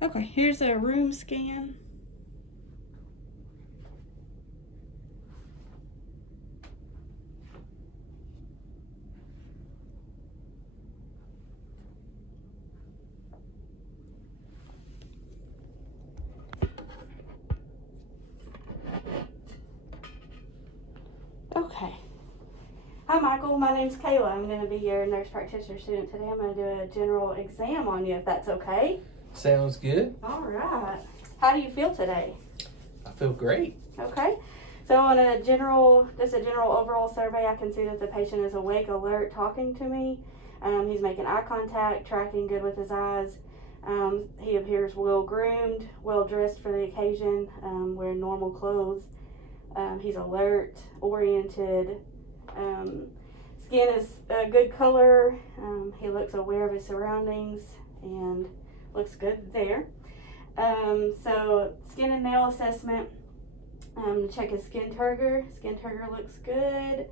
Okay, here's a room scan. Okay. Hi, Michael. My name's Kayla. I'm going to be your nurse practitioner student today. I'm going to do a general exam on you, if that's okay. Sounds good. All right. How do you feel today? I feel great. Okay. So on a general overall survey, I can see that the patient is awake, alert, talking to me. He's making eye contact, tracking good with his eyes. He appears well groomed, well dressed for the occasion, wearing normal clothes. He's alert, oriented. Skin is a good color. He looks aware of his surroundings and looks good there. So skin and nail assessment. To check his skin turgor. Skin turgor looks good.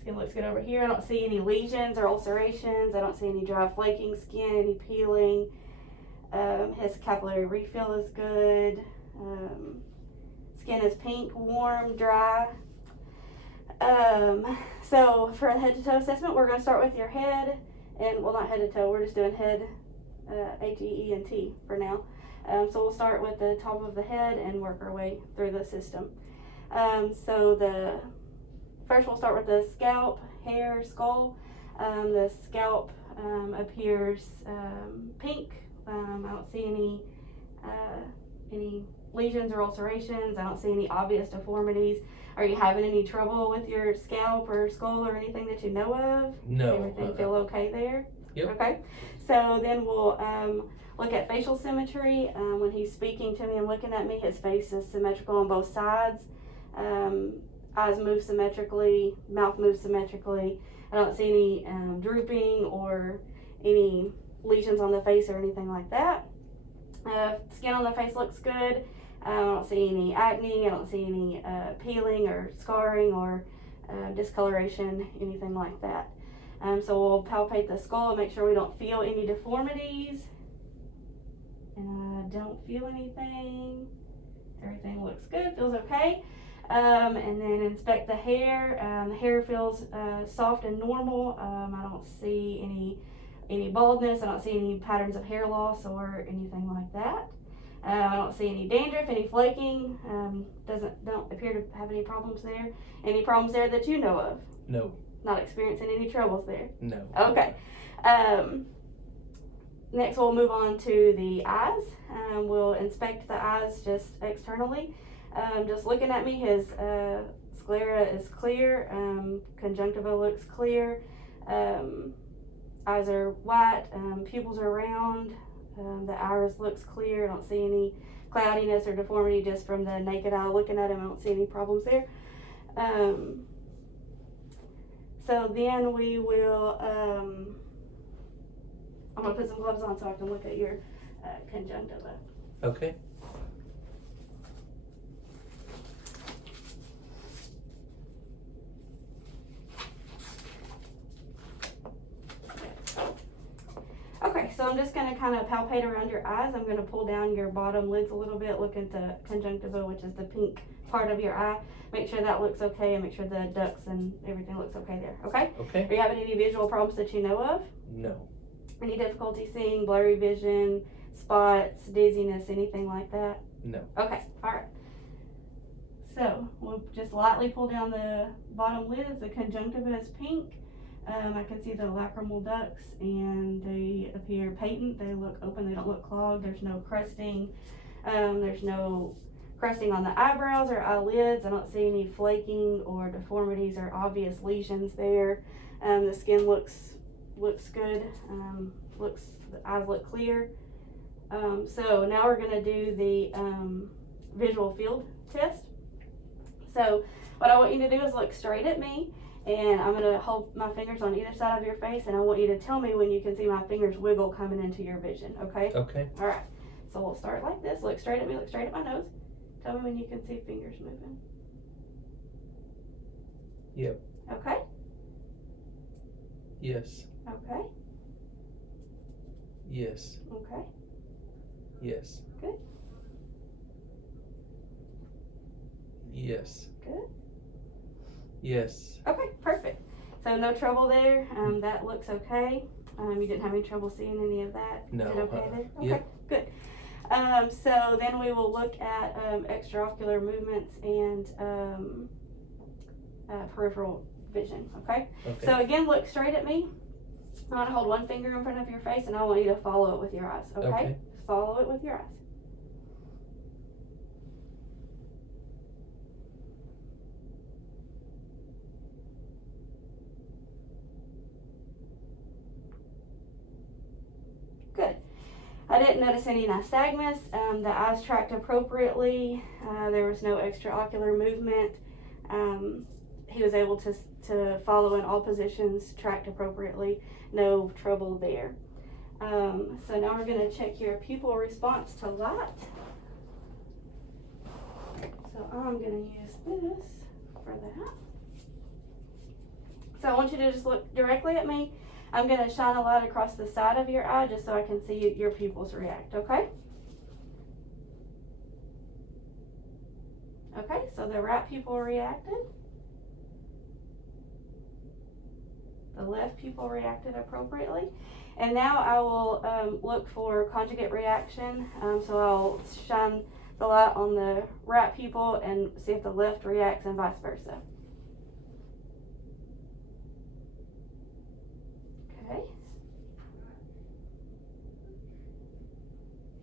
Skin looks good over here. I don't see any lesions or ulcerations. I don't see any dry flaking skin, any peeling. His capillary refill is good. Skin is pink, warm, dry. So for a head to toe assessment, we're going to start with your head, and well, not head to toe, we're just doing head, HEENT for now. So we'll start with the top of the head and work our way through the system. So first we'll start with the scalp, hair, skull. The scalp appears pink. I don't see any lesions or ulcerations. I don't see any obvious deformities. Are you having any trouble with your scalp or skull or anything that you know of? No. Everything feel okay there? Yep. Okay. So then we'll look at facial symmetry. When he's speaking to me and looking at me, his face is symmetrical on both sides. Eyes move symmetrically, mouth moves symmetrically. I don't see any drooping or any lesions on the face or anything like that. Skin on the face looks good. I don't see any acne. I don't see any peeling or scarring or discoloration, anything like that. So we'll palpate the skull and make sure we don't feel any deformities. And I don't feel anything. Everything looks good, feels okay. And then inspect the hair. The hair feels soft and normal. I don't see any baldness. I don't see any patterns of hair loss or anything like that. I don't see any dandruff, any flaking. Don't appear to have any problems there. Any problems there that you know of? No. Not experiencing any troubles there? No. Okay. Next we'll move on to the eyes. We'll inspect the eyes just externally. Just looking at me, his sclera is clear. Conjunctiva looks clear. Eyes are white. Pupils are round. The iris looks clear. I don't see any cloudiness or deformity just from the naked eye looking at him. I don't see any problems there. So then we will, I'm going to put some gloves on so I can look at your conjunctiva. Okay. Okay, so I'm just going to kind of palpate around your eyes. I'm going to pull down your bottom lids a little bit, look at the conjunctiva, which is the pink part of your eye. Make sure that looks okay and make sure the ducts and everything looks okay there, okay? Okay. Are you having any visual problems that you know of? No. Any difficulty seeing, blurry vision, spots, dizziness, anything like that? No. Okay, alright. So, we'll just lightly pull down the bottom lids. The conjunctiva is pink. I can see the lacrimal ducts and they appear patent. They look open, they don't look clogged. There's no crusting. There's no crusting on the eyebrows or eyelids. I don't see any flaking or deformities or obvious lesions there. The skin looks good. The eyes look clear. So now we're going to do the visual field test. So what I want you to do is look straight at me, and I'm going to hold my fingers on either side of your face, and I want you to tell me when you can see my fingers wiggle coming into your vision, okay? Okay. All right. So we'll start like this. Look straight at me, look straight at my nose. Tell me when you can see fingers moving. Yep. Okay. Yes. Okay. Yes. Okay. Yes. Good. Yes. Good. Yes. Okay, perfect. So no trouble there. That looks okay. You didn't have any trouble seeing any of that? No. Is it okay there? Okay, Yep. good. So then we will look at extraocular movements and peripheral vision, okay? Okay. So again, look straight at me. I want to hold one finger in front of your face and I want you to follow it with your eyes, okay? Okay. Just follow it with your eyes. Good. I didn't notice any nystagmus. The eyes tracked appropriately. There was no extraocular movement. He was able to follow in all positions, tracked appropriately. No trouble there. So now we're going to check your pupil response to light. So I'm going to use this for that. So I want you to just look directly at me. I'm going to shine a light across the side of your eye just so I can see your pupils react, okay? Okay, so the right pupil reacted. The left pupil reacted appropriately. And now I will look for conjugate reaction. So I'll shine the light on the right pupil and see if the left reacts and vice versa. Okay.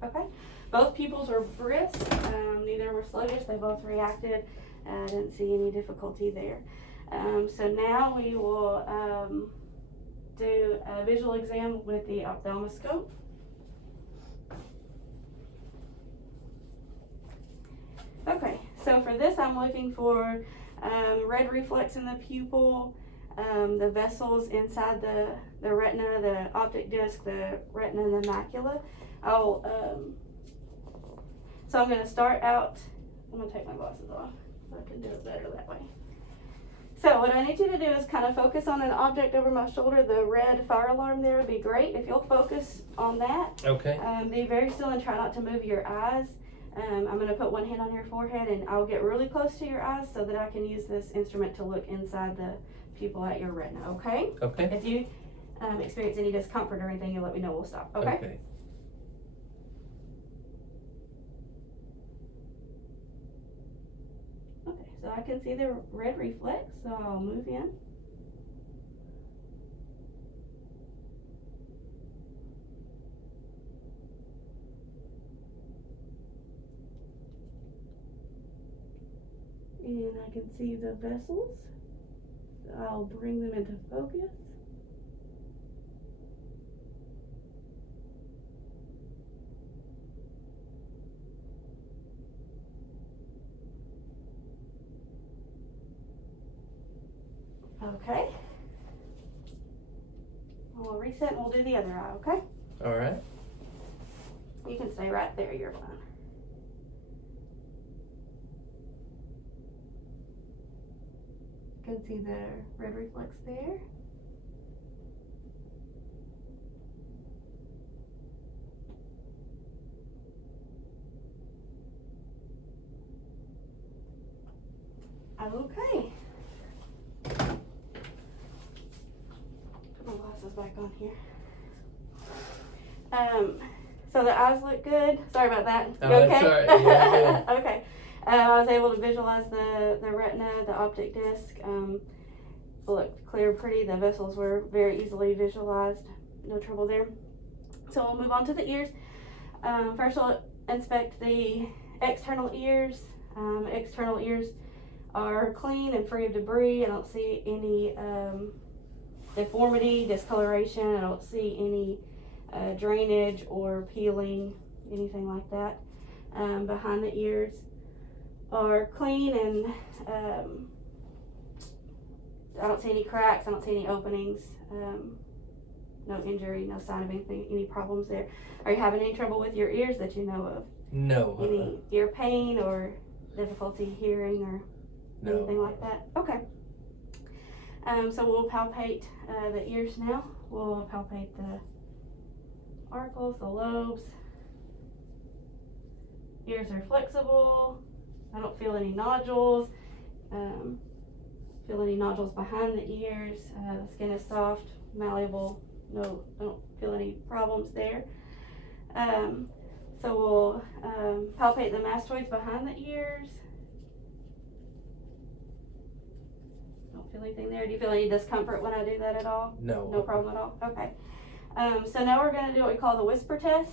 Okay. Both pupils were brisk. Neither were sluggish. They both reacted. I didn't see any difficulty there. So now we will do a visual exam with the ophthalmoscope. Okay, so for this I'm looking for red reflex in the pupil, the vessels inside the retina, the optic disc, the retina, and the macula. So I'm going to start out, I'm going to take my glasses off so I can do it better that way. So what I need you to do is kind of focus on an object over my shoulder. The red fire alarm there would be great if you'll focus on that. Okay. Be very still and try not to move your eyes. I'm going to put one hand on your forehead and I'll get really close to your eyes so that I can use this instrument to look inside the pupil at your retina, okay? Okay. If you experience any discomfort or anything, you let me know, we'll stop, okay? Okay. Okay, so I can see the red reflex, so I'll move in. And I can see the vessels, so I'll bring them into focus. Okay. We'll reset and we'll do the other eye, okay? All right. You can stay right there, you're fine. You can see the red reflex there. Okay. Put my glasses back on here. So the eyes look good. Sorry about that. You Oh, okay? that's all right. Yeah, good. Okay. I was able to visualize the retina, the optic disc. Looked clear, pretty. The vessels were very easily visualized. No trouble there. So we'll move on to the ears. First we'll inspect the external ears. External ears are clean and free of debris. I don't see any deformity, discoloration. I don't see any drainage or peeling, anything like that. Behind the ears are clean and I don't see any cracks, I don't see any openings, no injury, no sign of anything, any problems there. Are you having any trouble with your ears that you know of? No. Any ear pain or difficulty hearing or anything like that? Okay. So we'll palpate the ears now. We'll palpate the auricles, the lobes, Ears are flexible. I don't feel any nodules. Feel any nodules behind the ears. The skin is soft, malleable. No, I don't feel any problems there. So we'll palpate the mastoids behind the ears. Don't feel anything there. Do you feel any discomfort when I do that at all? No. No problem at all? Okay. So now we're going to do what we call the whisper test.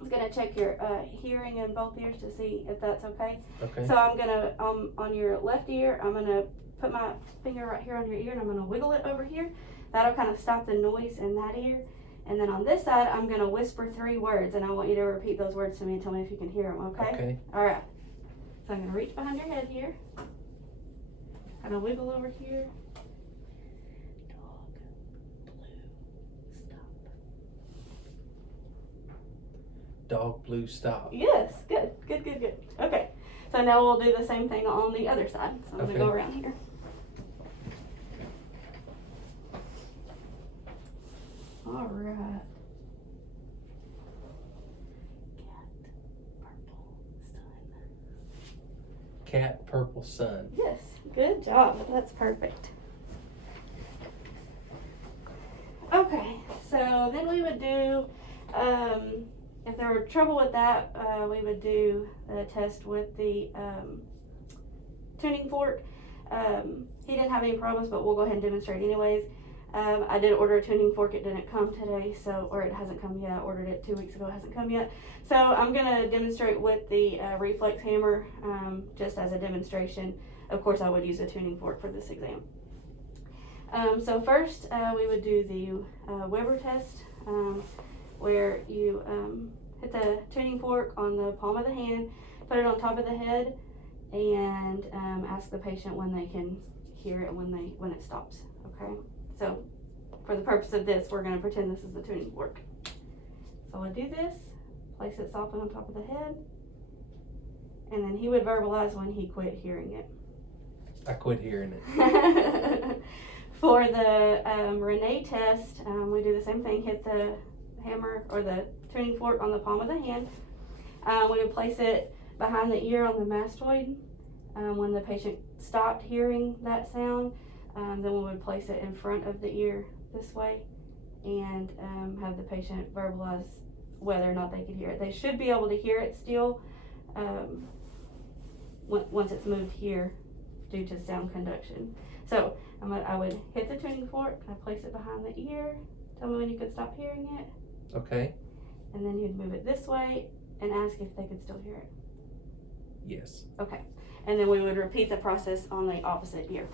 It's going to check your hearing in both ears to see if that's okay. Okay. So I'm going to, on your left ear, I'm going to put my finger right here on your ear and I'm going to wiggle it over here. That'll kind of stop the noise in that ear. And then on this side, I'm going to whisper 3 words and I want you to repeat those words to me and tell me if you can hear them, okay? Okay. All right. So I'm going to reach behind your head here. Kind of wiggle over here. Dog blue stop. Yes, good. Okay, so now we'll do the same thing on the other side. So I'm gonna go around here. All right. Cat purple sun. Yes, good job. That's perfect. Okay, so then we would do, if there were trouble with that, we would do a test with the tuning fork. He didn't have any problems, but we'll go ahead and demonstrate anyways. I did order a tuning fork. It didn't come today, or it hasn't come yet. I ordered it 2 weeks ago. It hasn't come yet. So I'm going to demonstrate with the reflex hammer just as a demonstration. Of course, I would use a tuning fork for this exam. So first, we would do the Weber test, where you hit the tuning fork on the palm of the hand, put it on top of the head, and ask the patient when they can hear it when it stops. Okay. So for the purpose of this, we're going to pretend this is the tuning fork. So I'll do this, place it softly on top of the head, and then he would verbalize when he quit hearing it. I quit hearing it. For the Renee test, we do the same thing, hit the hammer or the tuning fork on the palm of the hand. We would place it behind the ear on the mastoid. When the patient stopped hearing that sound, then we would place it in front of the ear this way and have the patient verbalize whether or not they could hear it. They should be able to hear it still once it's moved here due to sound conduction. So I would hit the tuning fork, I place it behind the ear, tell me when you could stop hearing it. Okay. And then you'd move it this way and ask if they could still hear it. Yes. Okay. And then we would repeat the process on the opposite ear.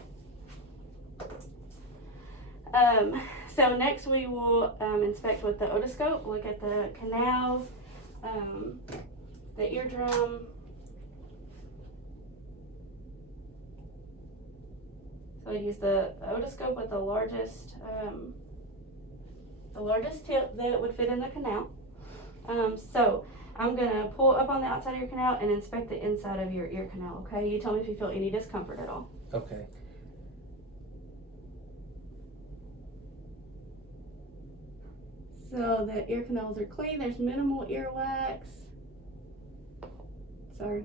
So next we will inspect with the otoscope, look at the canals, the eardrum, so I use the otoscope with the largest tip that would fit in the canal. So I'm going to pull up on the outside of your canal and inspect the inside of your ear canal, okay? You tell me if you feel any discomfort at all. Okay. So the ear canals are clean. There's minimal earwax. Sorry.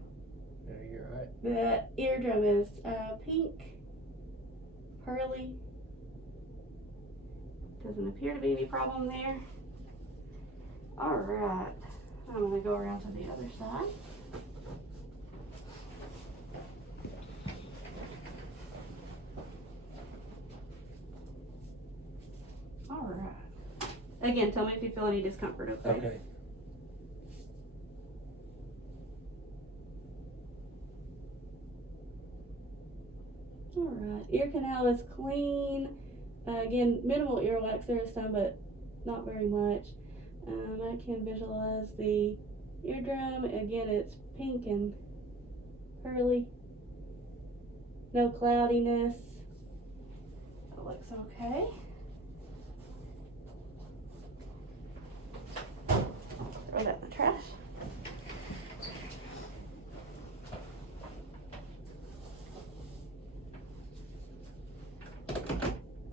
No, you're right. The eardrum is pink, pearly. Doesn't appear to be any problem there. All right. I'm going to go around to the other side. All right. Again, tell me if you feel any discomfort, okay? Okay. All right. Ear canal is clean. Again, minimal earwax. There is some, but not very much. I can visualize the eardrum. Again, it's pink and pearly. No cloudiness. That looks okay. Throw that in the trash.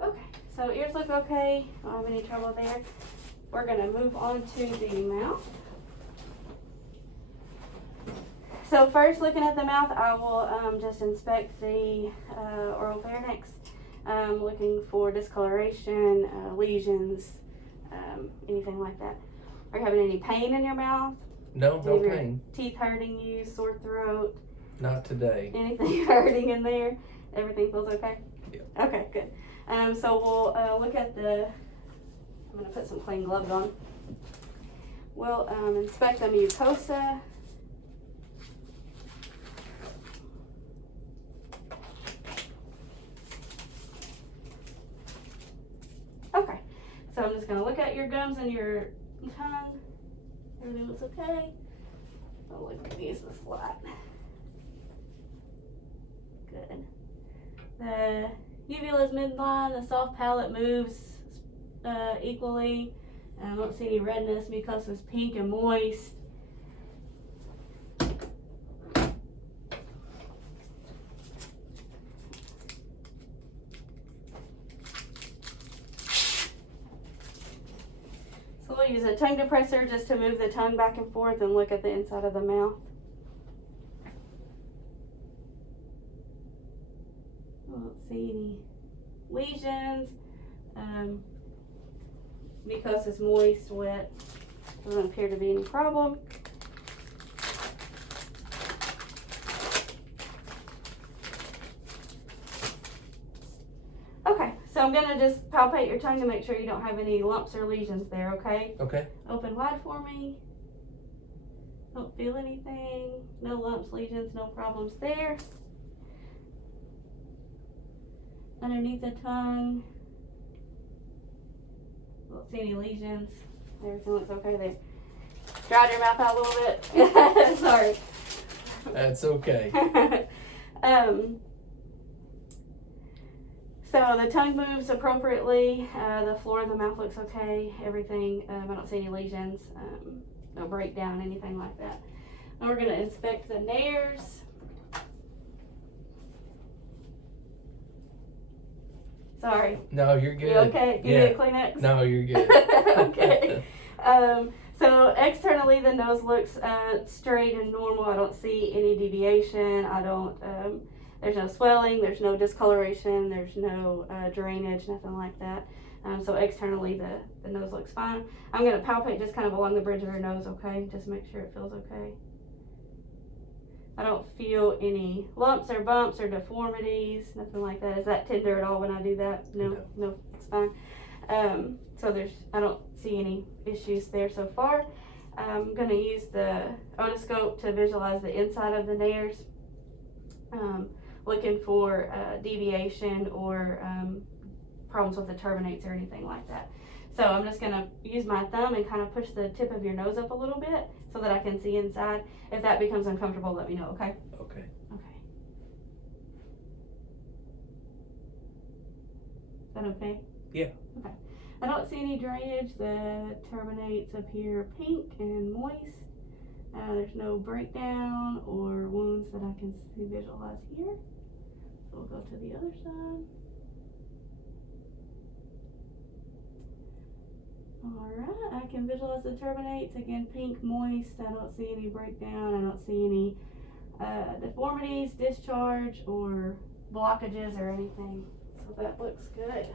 Okay, so ears look okay. I don't have any trouble there. We're going to move on to the mouth. So first, looking at the mouth, I will just inspect the oral pharynx, looking for discoloration, lesions, anything like that. Are you having any pain in your mouth? No, no Any of your pain. teeth hurting you, sore throat, Not today. anything hurting in there? Everything feels okay? Yeah. Okay, good. So we'll look at the, I'm going to put some clean gloves on. We'll inspect the mucosa. Okay, so I'm just going to look at your gums and your tongue. Everything looks okay. I'll look at these this light. Good. The uvula is midline. The soft palate moves equally. I don't see any redness. Mucosa is pink and moist. So we'll use a tongue depressor just to move the tongue back and forth and look at the inside of the mouth. I don't see any lesions. Mucosa is moist, wet. Doesn't appear to be any problem. Okay, so I'm gonna just palpate your tongue to make sure you don't have any lumps or lesions there, okay? Okay. Open wide for me. Don't feel anything. No lumps, lesions, no problems there. Underneath the tongue. Don't see any lesions. Everything looks okay there. Dried your mouth out a little bit. Sorry. That's okay. So the tongue moves appropriately. The floor of the mouth looks okay. Everything. I don't see any lesions. No breakdown, anything like that. Now we're going to inspect the nares. Sorry. No, you're good. You okay? You need a Kleenex? No, you're good. Okay. So externally the nose looks straight and normal. I don't see any deviation. I don't, there's no swelling, there's no discoloration, there's no drainage, nothing like that. So externally the nose looks fine. I'm going to palpate just kind of along the bridge of your nose, okay? Just make sure it feels okay. I don't feel any lumps or bumps or deformities, nothing like that. Is that tender at all when I do that? No, it's fine. So I don't see any issues there so far. I'm going to use the otoscope to visualize the inside of the nares, looking for deviation or problems with the turbinates or anything like that. So I'm just going to use my thumb and kind of push the tip of your nose up a little bit so that I can see inside. If that becomes uncomfortable, let me know, okay? Okay. Okay. Is that okay? Yeah. Okay. I don't see any drainage. The turbinates appear pink and moist. There's no breakdown or wounds that I can see visualize here. So we'll go to the other side. Alright, I can visualize the turbinates. Again, pink, moist. I don't see any breakdown. I don't see any deformities, discharge, or blockages or anything. So that looks good.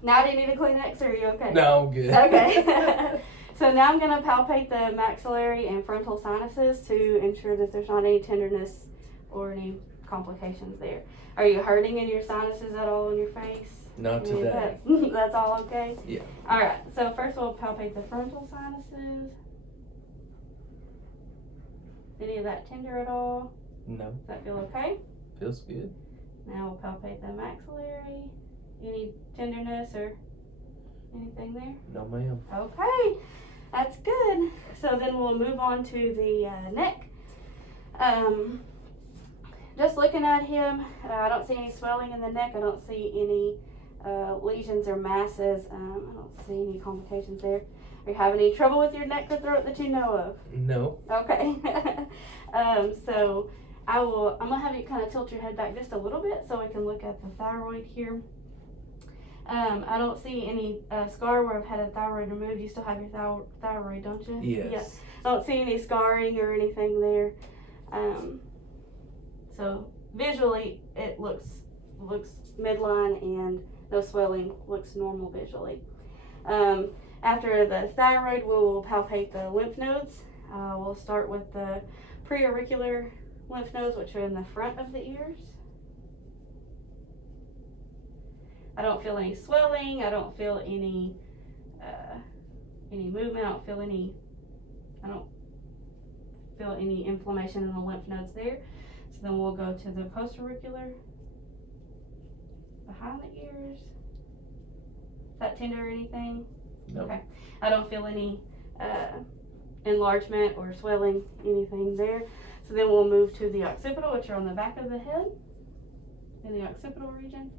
Now do you need a Kleenex or are you okay? No, I'm good. Okay. So now I'm going to palpate the maxillary and frontal sinuses to ensure that there's not any tenderness or any complications there. Are you hurting in your sinuses at all in your face? Not today. That's all okay? Yeah. Alright, so first we'll palpate the frontal sinuses. Any of that tender at all? No. Does that feel okay? Feels good. Now we'll palpate the maxillary. Any tenderness or anything there? No, ma'am. Okay, that's good. So then we'll move on to the neck. Just looking at him, I don't see any swelling in the neck. I don't see any lesions or masses. I don't see any complications there. Are you having any trouble with your neck or throat that you know of? No. Okay. So I'm gonna have you kind of tilt your head back just a little bit so we can look at the thyroid here. I don't see any scar where I've had a thyroid removed. You still have your thyroid, don't you? Yes. Yeah. I don't see any scarring or anything there. So visually, it looks midline, and no swelling, looks normal visually. After the thyroid, we'll palpate the lymph nodes. We'll start with the preauricular lymph nodes, which are in the front of the ears. I don't feel any swelling. I don't feel any movement. I don't feel any inflammation in the lymph nodes there. So then we'll go to the postauricular, behind the ears. Is that tender or anything? Nope. Okay. I don't feel any enlargement or swelling, anything there. So then we'll move to the occipital, which are on the back of the head, in the occipital region.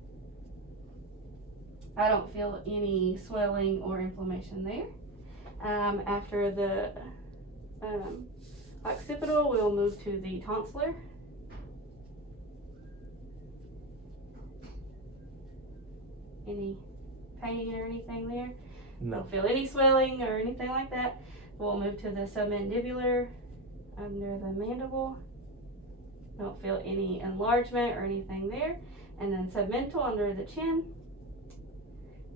I don't feel any swelling or inflammation there. After the occipital, we'll move to the tonsillar. Any pain or anything there? No. Don't feel any swelling or anything like that. We'll move to the submandibular, under the mandible. Don't feel any enlargement or anything there. And then submental, under the chin.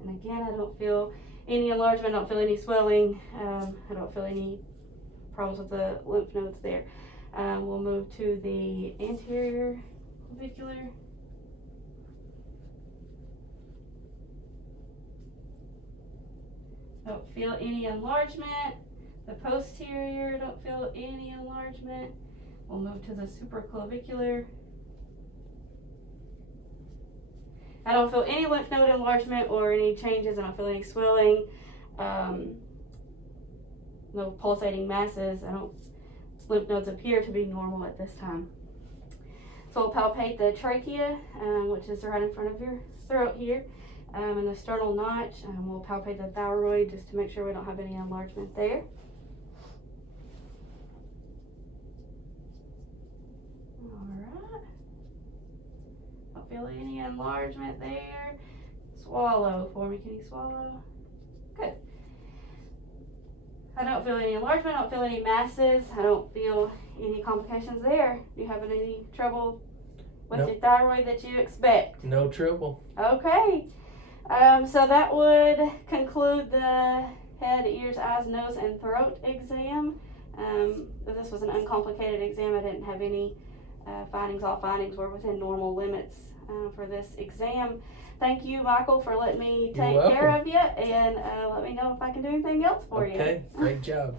And again, I don't feel any enlargement, I don't feel any swelling, I don't feel any problems with the lymph nodes there. We'll move to the anterior clavicular. Don't feel any enlargement. The posterior, don't feel any enlargement. We'll move to the supraclavicular. I don't feel any lymph node enlargement or any changes. I don't feel any swelling. No pulsating masses. Lymph nodes appear to be normal at this time. So we'll palpate the trachea, which is right in front of your throat here, and the sternal notch. We'll palpate the thyroid just to make sure we don't have any enlargement there. Don't feel any enlargement there. Swallow for me. Can you swallow? Good. I don't feel any enlargement. I don't feel any masses. I don't feel any complications there. Do you have any trouble with Nope. your thyroid that you expect? No trouble. Okay. So that would conclude the head, ears, eyes, nose, and throat exam. This was an uncomplicated exam. I didn't have any findings. All findings were within normal limits for this exam. Thank you, Michael, for letting me take care of you, and let me know if I can do anything else for you. Okay, great job.